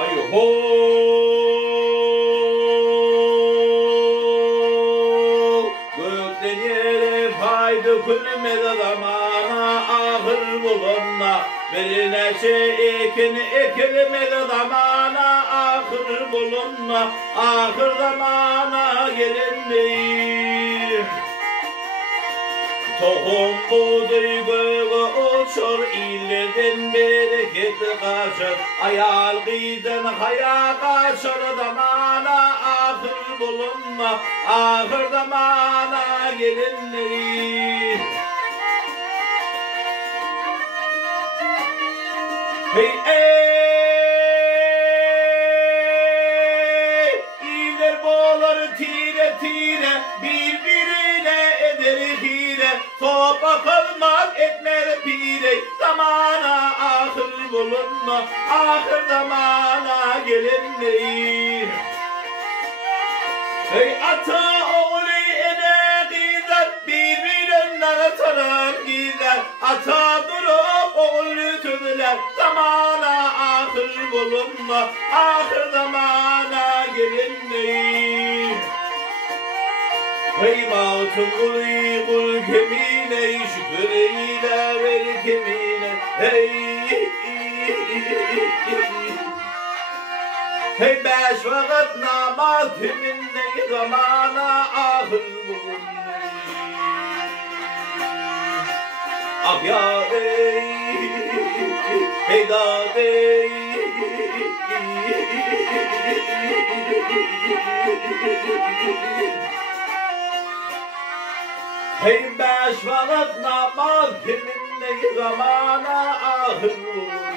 Ay ho gökten yere fayda külmedi zamana ahır bulunma birine şey ekilmedi zamana ahır bulunma ahır zamana gelindir. Tohum buğday göğe uçur, ilden bereket kaçır. Ayal giden haya kaçır, zamana ahır bulunma, ahır zamana gelinleri. Hey iler boğular tire tire, birbirine eder hile. Topa kalmaz etmer pire, zamana ahır bulunma, ahır zamana gelinler. Hey ata oğlu ene gider, birbirinden tarar gider. Ata durup oğlu tüdüler, zamana ahır bulunma, ahır zamana gelinler. Hey mağtun kul kemine, şükür eyle ver kemine. Hey beş vakit namaz tümünde zamana ahır bulunma. Ah ya hey da hey beş vakit namaz tümünde zamana ahır bulunma.